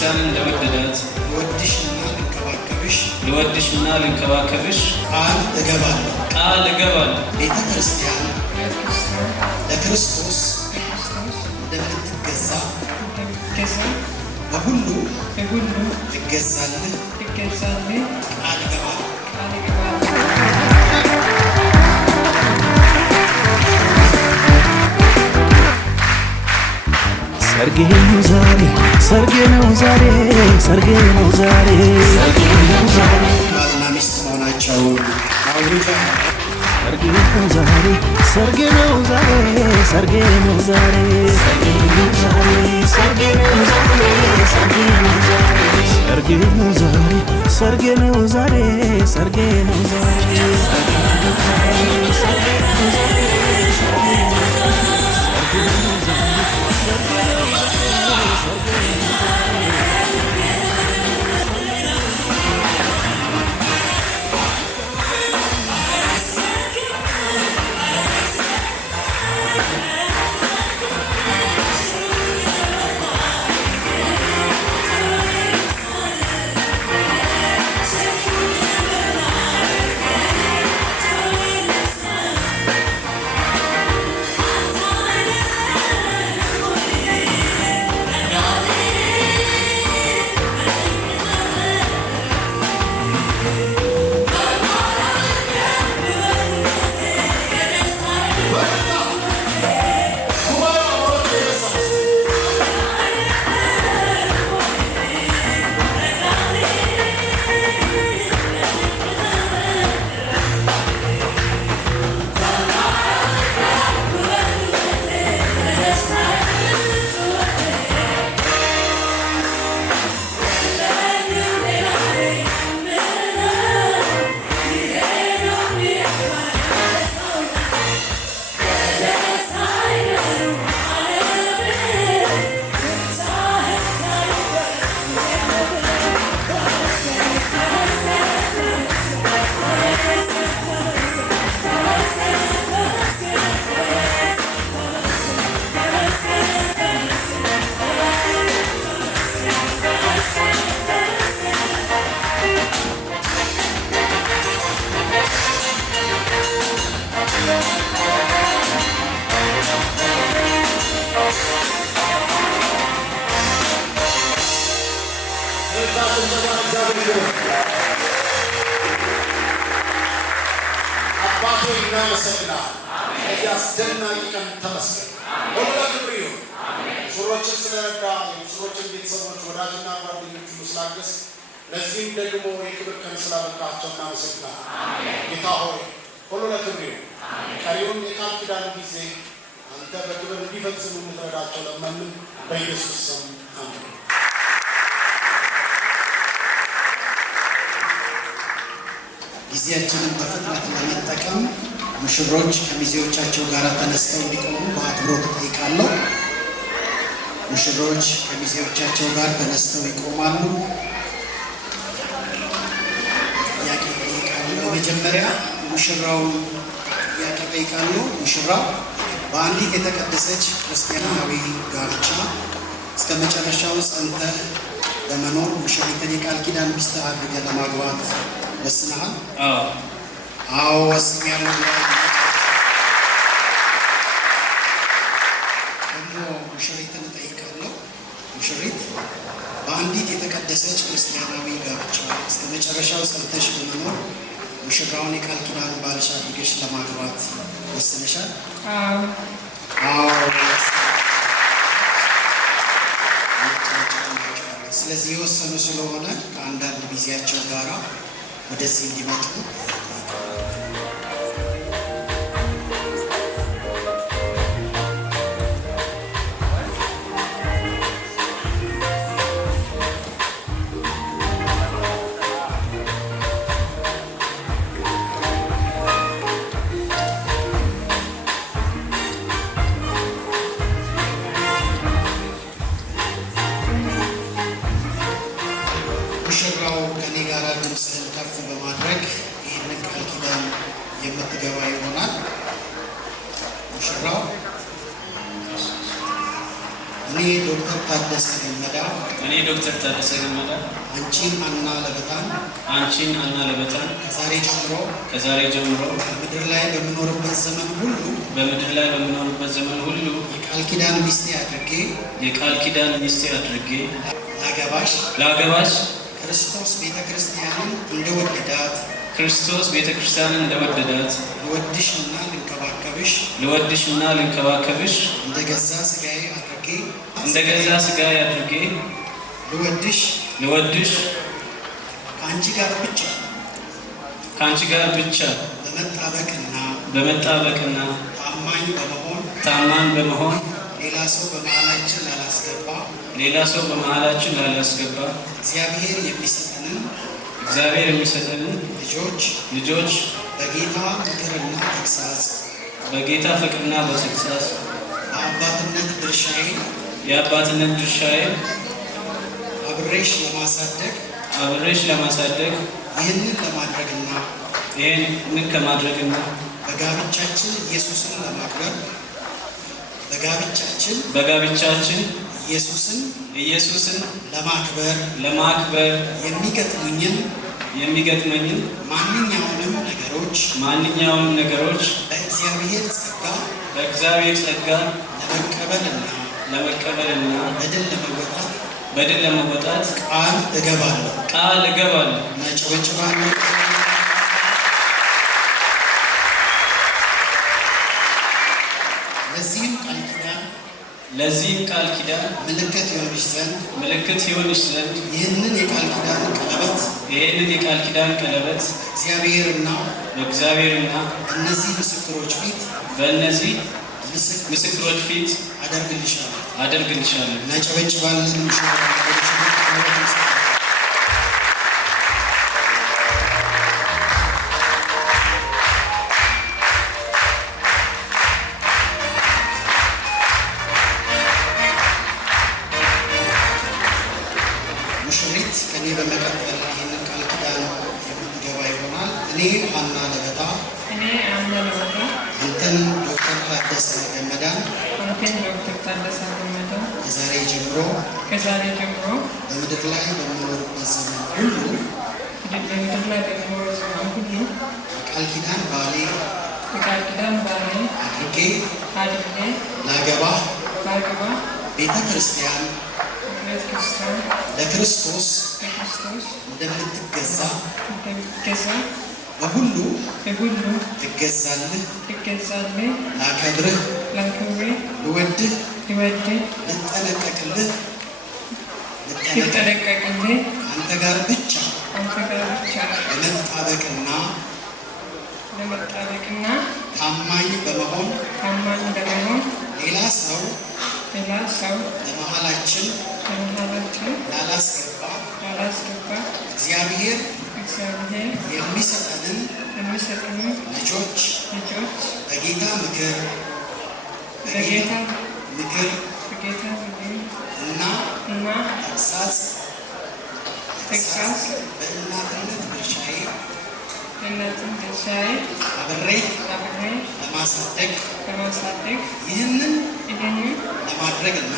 ቤተክርስቲያንን ለወደዳት ልወድሽና ልንከባከብሽ ቃል እገባለሁ። ቤተክርስቲያን ለክርስቶስ እንደምትገዛ በሁሉ ትገዛለህ ቃል እገባለሁ። ሰርጌ ነው ዛሬ ባልና ሚስት መሆናቸውን አባቴ እናመሰግናለን። ያስደናቂ ቀን ተመስገን። ወለላ ክብር ይሁን። ሙሽሮችን ስለረዳ የሙሽሮችን ቤተሰቦች ወዳጅና ጓደኞች ስላገዝ ለዚህም ደግሞ የክብር ቀን ስላበቃቸው እናመሰግናለን። ጌታ ሆይ ወለላ ክብር ይሁን። ቀሪውን የቃል ኪዳን ጊዜ አንተ በክብር እንዲፈጽሙ የምትረዳቸው ለመንን በኢየሱስ ስም አሜን። ጊዜያችንን በፍጥነት ለመጠቀም ሙሽሮች ከሚዜዎቻቸው ጋር ተነስተው እንዲቆሙ በአክብሮት እጠይቃለሁ። ሙሽሮች ከሚዜዎቻቸው ጋር ተነስተው ይቆማሉ። ጥያቄ እጠይቃለሁ። በመጀመሪያ ሙሽራውን ጥያቄ እጠይቃለሁ። ሙሽራው በአንዲት የተቀደሰች ክርስቲያናዊ ጋብቻ እስከ መጨረሻው ጸንተህ ለመኖር ሙሽሪትን የቃል ኪዳን ሚስት አድርገህ ለማግባት ወስነሃል? አዎ ወስኛለሁ። ደግሞ ሙሽሪትን እጠይቃለሁ። ሙሽሪት በአንዲት የተቀደሰች ክርስቲያናዊ ጋብቻ እስከ መጨረሻው ጸንተሽ ለመኖር ሙሽራውን የቃል ኪዳን ባልሽ አድርገሽ ለማግባት ወስነሻል? አዎ። ስለዚህ የወሰኑ ስለሆነ ከአንዳንድ ጊዜያቸው ጋራ ወደዚህ እንዲመጡ ሙሽራው ከኔ ጋር ድምፅህን ከፍ በማድረግ ይህንን ቃል ኪዳን የምትገባ ይሆናል። ሙሽራው እኔ ዶክተር ታደሰ ገመዳ አንቺን አና ለበታን ከዛሬ ጀምሮ በምድር ላይ በምኖርበት ዘመን ሁሉ የቃል ኪዳን ሚስቴ አድርጌ ላገባሽ ክርስቶስ ቤተክርስቲያንን እንደወደዳት ልወድሽና ልንከባከብሽ እንደገዛ ስጋዬ አድርጌ ልወድሽ ከአንቺ ጋር ብቻ በመጣበቅና ታማኝ በመሆን ሌላ ሰው በመሃላችን ላላስገባ እግዚአብሔር የሚሰጠንን ልጆች በጌታ ፍቅርና በተግሳጽ የአባትነት ድርሻዬ አብሬሽ ለማሳደግ ይህንን ከማድረግና በጋብቻችን ኢየሱስን ለማክበር የሚገጥመኝን ማንኛውንም ነገሮች በእግዚአብሔር ጸጋ ለመቀበልና በድል ለመወጣት ቃል እገባለሁ። ለዚህም ቃል ኪዳን ምልክት ይሆንሽ ዘንድ ይህንን የቃል ኪዳን ቀለበት በእግዚአብሔርና በእነዚህ ምስክሮች ፊት አደርግልሻለሁ። ሙሽሪት ከኔ በመቀጠል ይህንን ቃል ኪዳን የምትገባ ይሆናል። እኔ አና ለበታ አንተን ዶክተር ታደሰ ገመዳን ከዛሬ ጀምሮ በምድር ላይ በምኖርበት ዘመን ሁሉ የቃል ኪዳን ባሌ አድርጌ ላገባ ቤተ ክርስቲያን ለክርስቶስ እንደምትገዛ በሁሉ ትገዛልህ፣ ላከብርህ፣ ልወድህ፣ ልጠነቀቅልህ አንተ ጋር ብቻ ለመጣበቅና ታማኝ በመሆን ሌላ ሰው በመሃላችን ላላስገባ እግዚአብሔር የሚሰጠንን ልጆች በጌታ ምክር እና ተግሳጽ በእናትነት ድርሻዬ አብሬ ለማሳደግ ይህንን ለማድረግና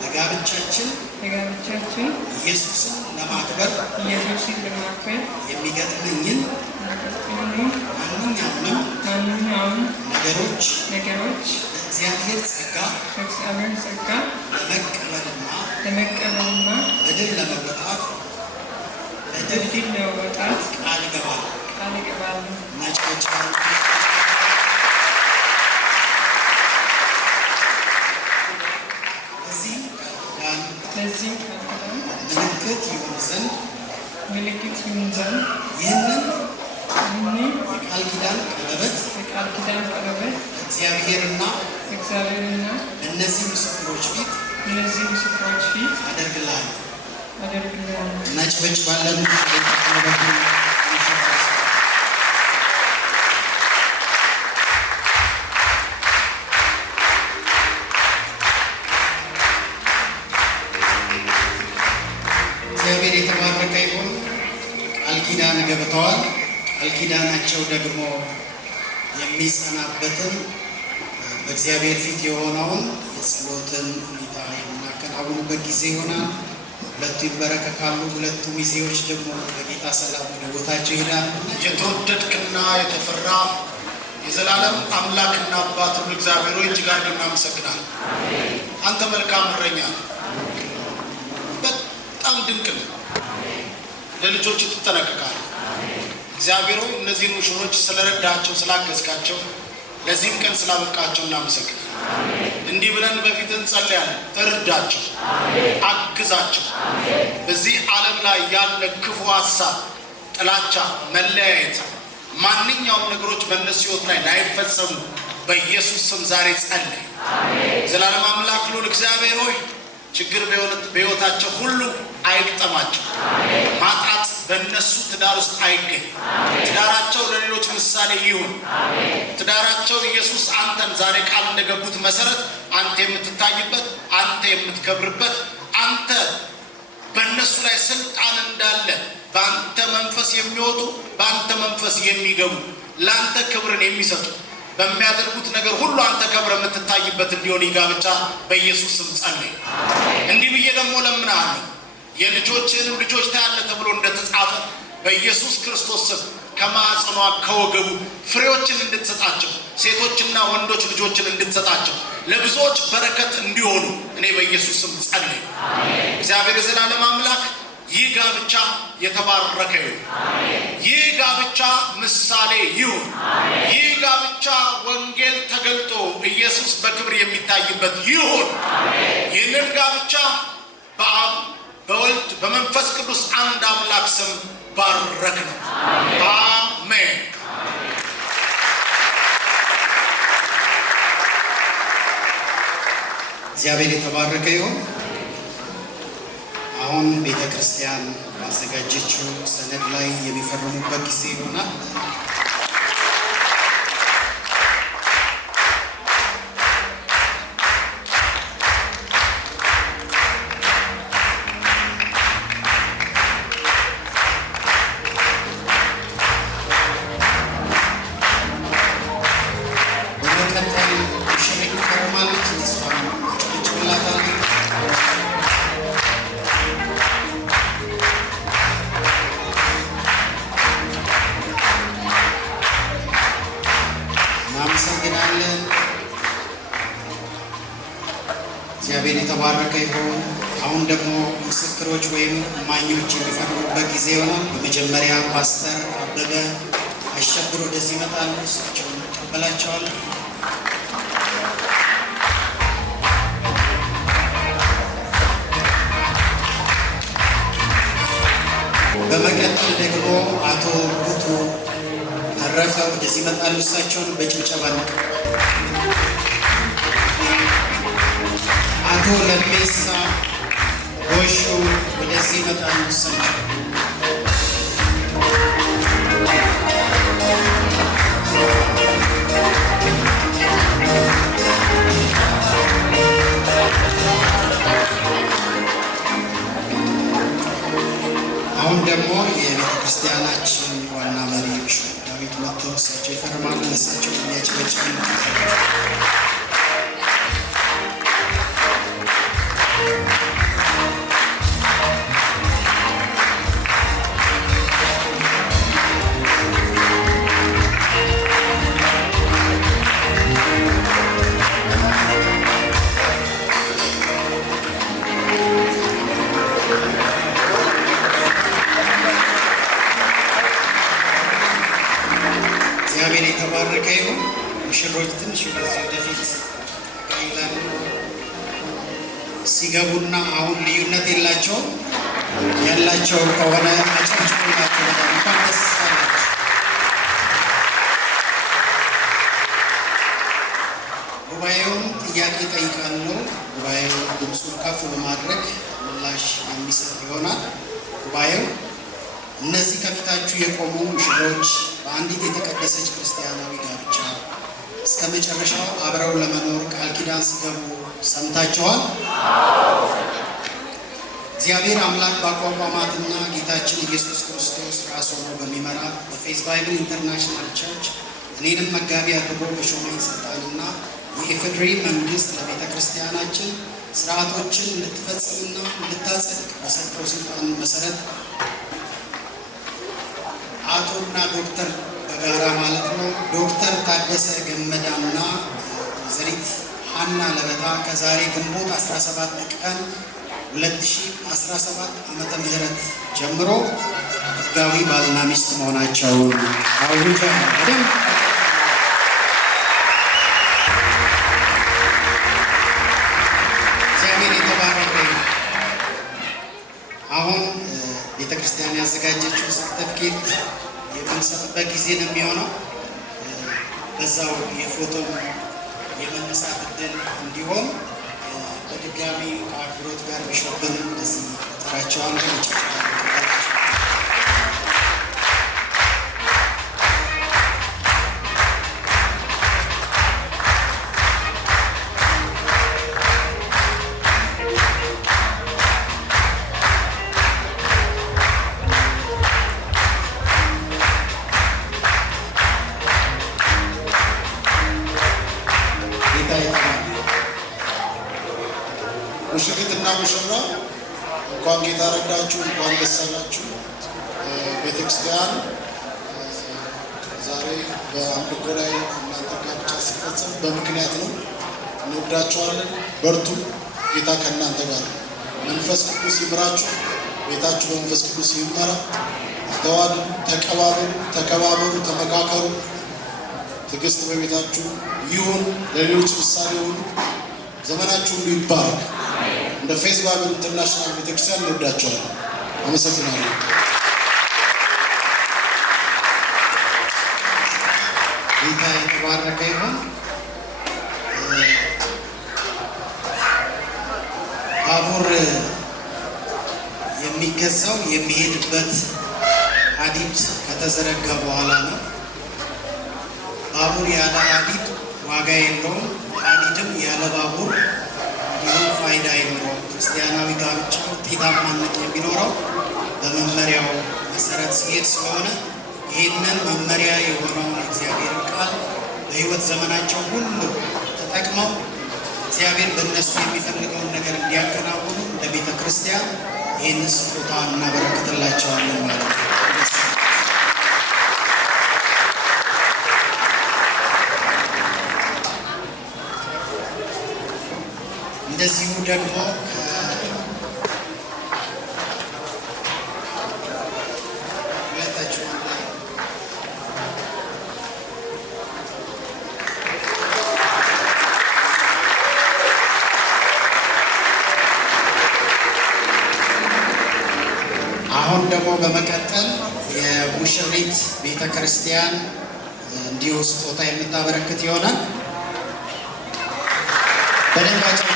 በጋብቻችን ኢየሱስን ለማክበር የሚገጥመኝን ማንኛውንም ነገሮች በእግዚአብሔር ጸጋ ለመቀበልና በድል ለመወጣት ቃል እገባለሁ። ለዚህ ምልክት ይሆን ዘንድ ይህንን የቃል ኪዳን ቀለበት እግዚአብሔርና እነዚህ ምስክሮች ፊት አደርግልሃለሁ። እናጨበጭባለን። እግዚአብሔር የተባረከ ይሁን። ቃል ኪዳን ገብተዋል። ቃል ኪዳናቸው ደግሞ የሚጸናበትን በእግዚአብሔር ፊት የሆነውን የጸሎትን ሁኔታ የምናከናውንበት ጊዜ ይሆናል። ሁለቱ ይበረከካሉ። ሁለቱ ሚዜዎች ደግሞ በጌታ ሰላም ወደ ቦታቸው ይሄዳሉ። የተወደድክና የተፈራ የዘላለም አምላክና አባት ሁሉ እግዚአብሔር ሆይ እጅግ አድርገን እናመሰግናለን። አንተ መልካም እረኛ፣ በጣም ድንቅ ነህ። ለልጆች ትጠነቀቃለህ። እግዚአብሔር ሆይ እነዚህን ሙሽሮች ስለረዳቸው ስላገዝካቸው ለዚህም ቀን ስላበቃቸው እናመሰግናለን። እንዲህ ብለን በፊት እንጸልያለን። እርዳቸው፣ አግዛቸው። በዚህ ዓለም ላይ ያለ ክፉ ሐሳብ፣ ጥላቻ፣ መለያየት፣ ማንኛውም ነገሮች በእነሱ ሕይወት ላይ ላይፈጸሙ በኢየሱስ ስም ዛሬ ጸልይ። ዘላለም አምላክ ልዑል እግዚአብሔር ሆይ ችግር በሕይወታቸው ሁሉ አይግጠማቸው። ማጣት በእነሱ ትዳር ውስጥ አይገኝ። ትዳራቸው ለሌሎች ምሳሌ ይሁን። ትዳራቸው ኢየሱስ አንተን ዛሬ ቃል እንደገቡት መሰረት አንተ የምትታይበት፣ አንተ የምትከብርበት፣ አንተ በእነሱ ላይ ስልጣን እንዳለ በአንተ መንፈስ የሚወጡ በአንተ መንፈስ የሚገቡ ለአንተ ክብርን የሚሰጡ በሚያደርጉት ነገር ሁሉ አንተ ከብረ የምትታይበት እንዲሆን ጋብቻ በኢየሱስ ስም ጸልይ። እንዲህ ብዬ ደግሞ ለምንሃለሁ፣ የልጆችህንም ልጆች ታያለህ ተብሎ እንደተጻፈ በኢየሱስ ክርስቶስ ስም ከማዕፀኗ ከወገቡ ፍሬዎችን እንድትሰጣቸው፣ ሴቶችና ወንዶች ልጆችን እንድትሰጣቸው፣ ለብዙዎች በረከት እንዲሆኑ እኔ በኢየሱስ ስም ጸልይ። እግዚአብሔር የዘላለም አምላክ ይህ ጋብቻ የተባረከ ይሁን። ይህ ጋብቻ ምሳሌ ይሁን። ይህ ጋብቻ ወንጌል ተገልጦ ኢየሱስ በክብር የሚታይበት ይሁን። ይህንን ጋብቻ በአብ በወልድ በመንፈስ ቅዱስ አንድ አምላክ ስም ባረክ ነው። አሜን። እግዚአብሔር የተባረከ ይሁን። አሁን ቤተ ክርስቲያን ባዘጋጀችው ሰነድ ላይ የሚፈርሙበት ጊዜ ይሆናል። በመቀጠል ሙሽሪት ትፈርማለች። እሷን ጭብጭብላታለች። እናመሰግናለን። እግዚአብሔር የተባረከ ይሁን። አሁን ደግሞ ምስክሮች ወይም እማኞች የሚፈርሙበት ጊዜ ይሆናል። በመጀመሪያ ፓስተር አበበ አሸብር ወደዚህ ይመጣሉ። እሳቸውን እንቀበላቸዋለን። በመቀጠል ደግሞ አቶ ጉቱ ተረፈ ወደዚህ ይመጣሉ። እሳቸውን በጭብጨባ ነው። አቶ ለሜሳ ጎሹ ወደዚህ ይመጣሉ። እሳቸው አሁን ደግሞ የቤተ ክርስቲያናችን ዋና መሪ ቢሾፕ ዳዊት መጥተው እሳቸው ይፈርማሉ። እሳቸው የሚያጨበጭብ እግዚአብሔር የተባረከ ይሁን። ሙሽሮች ትንሽ ወደዚህ ወደፊት ይላሉ። ሲገቡና አሁን ልዩነት የላቸውም። ያላቸው ከሆነ አጨብጭቡላቸው። እንኳን ደስ አላችሁ። ጉባኤውን ጥያቄ ጠይቃለሁ። ጉባኤው ድምፁን ከፍ በማድረግ ምላሽ የሚሰጥ ይሆናል። ጉባኤው እነዚህ ከፊታችሁ የቆሙ ሙሽሮች በአንዲት የተቀደሰች ክርስቲያናዊ ጋብቻ እስከ መጨረሻው አብረው ለመኖር ቃል ኪዳን ሲገቡ ሰምታችኋል? እግዚአብሔር አምላክ በአቋቋማትና ጌታችን ኢየሱስ ክርስቶስ ራስ ሆኖ በሚመራት በፌዝ ባይብል ኢንተርናሽናል ቸርች እኔንም መጋቢ አድርጎ በሾመኝ ስልጣንና የኢፌዴሪ መንግስት ለቤተ ክርስቲያናችን ስርዓቶችን እንድትፈጽምና እንድታጸድቅ በሰጠው ስልጣን መሰረት አቶና ዶክተር በጋራ ማለት ነው ዶክተር ታደሰ ገመዳና ወይዘሪት ሀና ለበታ ከዛሬ ግንቦት 17 ቀን 2017 ዓመተ ምህረት ጀምሮ ህጋዊ ባልና ሚስት መሆናቸውን አውጀዋል። እግዚአብሔር የተባረከ ይሁን። አሁን ቤተ ክርስቲያን ያዘጋጀችው ሰርተፍኬት የምንሰጥበት ጊዜ ነው የሚሆነው። በዛው የፎቶ የመነሳት እድል እንዲሆን በድጋሚ ከአክብሮት ጋር ቢሾፕን እዚህ ጠራቸዋለሁ። ሙሽሪትና ሙሽራ እንኳን ጌታ ረዳችሁ፣ እንኳን ደስ አላችሁ። ቤተክርስቲያን ዛሬ በአምልኮ ላይ እናንተ ጋብቻ ሲፈጸም በምክንያት ነው። እንወዳችኋለን። በርቱ። ጌታ ከእናንተ ጋር ነው። መንፈስ ቅዱስ ይምራችሁ። ቤታችሁ በመንፈስ ቅዱስ ይመራ። ተዋዱ፣ ተቀባበሉ፣ ተከባበሩ፣ ተመካከሩ። ትዕግስት በቤታችሁ ይሁን። ለሌሎች ምሳሌ ሁሉ ዘመናችሁ ሁሉ ይባረክ። እንደ ፌዝ ባይብል ኢንተርናሽናል ቤተክርስቲያን እንወዳቸዋለን። አመሰግናለሁ። ጌታ የተባረከ ይሁን። ባቡር የሚገዛው የሚሄድበት ሀዲድ ከተዘረጋ በኋላ ነው። ባቡር ያለ ሀዲድ ዋጋ የለውም። ሀዲድም ያለ ባቡር እንዲሁም ፋይዳ አይኖረውም። ክርስቲያናዊ ጋብቻ ውጤታማነት የሚኖረው በመመሪያው መሰረት ሲሄድ ስለሆነ ይህንን መመሪያ የሆነውን እግዚአብሔር ቃል በሕይወት ዘመናቸው ሁሉ ተጠቅመው እግዚአብሔር በእነሱ የሚፈልገውን ነገር እንዲያከናውኑ እንደ ቤተ ክርስቲያን ይህንን ስጦታ እናበረክትላቸዋለን ማለት ነው። እንደዚሁ ደግሞ ሁለታችሁ አሁን ደግሞ በመቀጠል የሙሽሪት ቤተ ክርስቲያን እንዲሁ ስጦታ የምታበረክት ይሆናል። በደንባቸው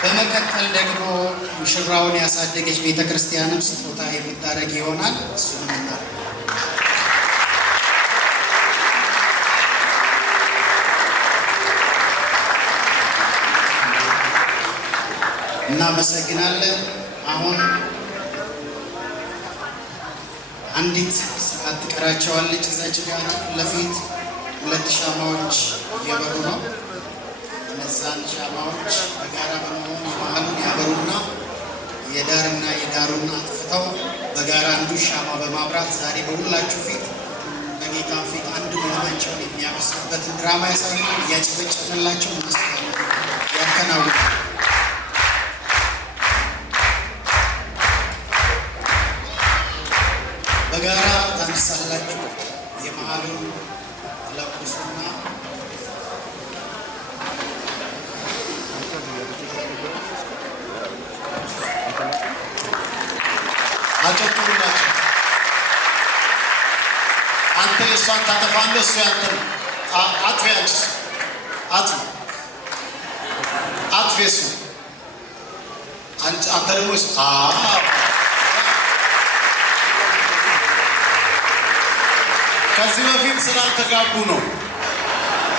በመቀጠል ደግሞ ሙሽራውን ያሳደገች ቤተ ክርስቲያንም ስጦታ የምታደርግ ይሆናል። እሱንም እናመሰግናለን። አሁን አንዲት ሰዓት ትቀራቸዋለች። እዛች ጋር ለፊት 2 ሻማዎች እየበሩ ነው። እነዛን ሻማዎች በጋራ በመሆን የመሀሉን ያበሩና የዳርና የዳሩን አጥፍተው በጋራ አንዱ ሻማ በማብራት ዛሬ በሁላችሁ ፊት በጌታ ፊት አንድ መሆናቸውን የሚያበስሩበትን ድራማ ያሳዩናል። እያጨበጨብንላቸው እነሱ ያከናውናል። በጋራ ታንሳላችሁ። የመሀሉን ለቁሱና አጨብጭቡላቸው። አንተ የእሷን ታጠፋለህ፣ እሱ ያንተ ነው። አጥፊ አንቺ አጥፊ አጥፊ እሱ አንተ ደግሞ እሱ ከዚህ በፊት ስላልተጋቡ ነው።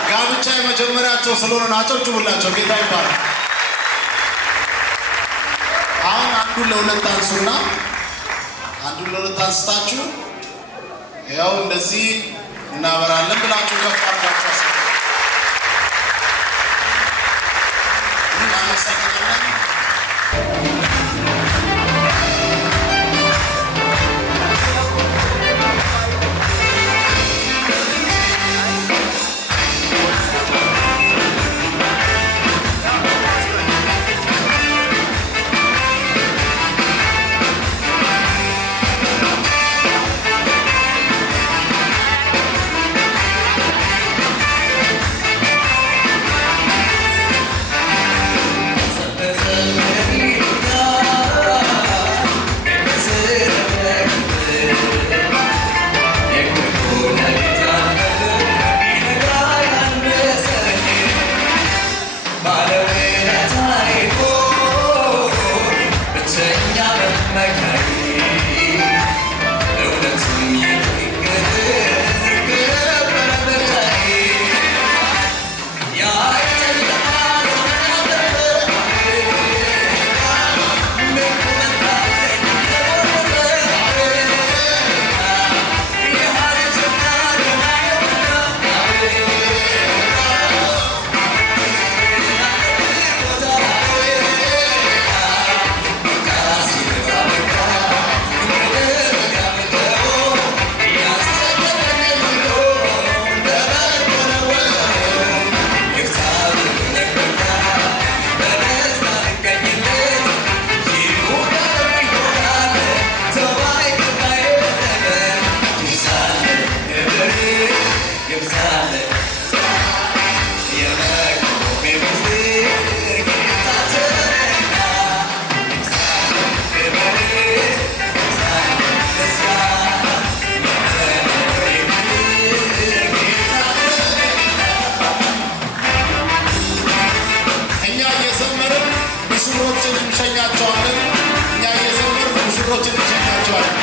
ጋብቻ የመጀመሪያቸው ስለሆነ አጨብጭቡላቸው። ጌታ ይባላል። አሁን አንዱን ለሁለት አንሱና አንዱን ለሁለት አንስታችሁ ያው እንደዚህ እናበራለን ብላችሁ ከፍ አድርጋችሁ አስቡ። እናመሰግናለን። ሙሽሮችን እንሸኛቸዋለን።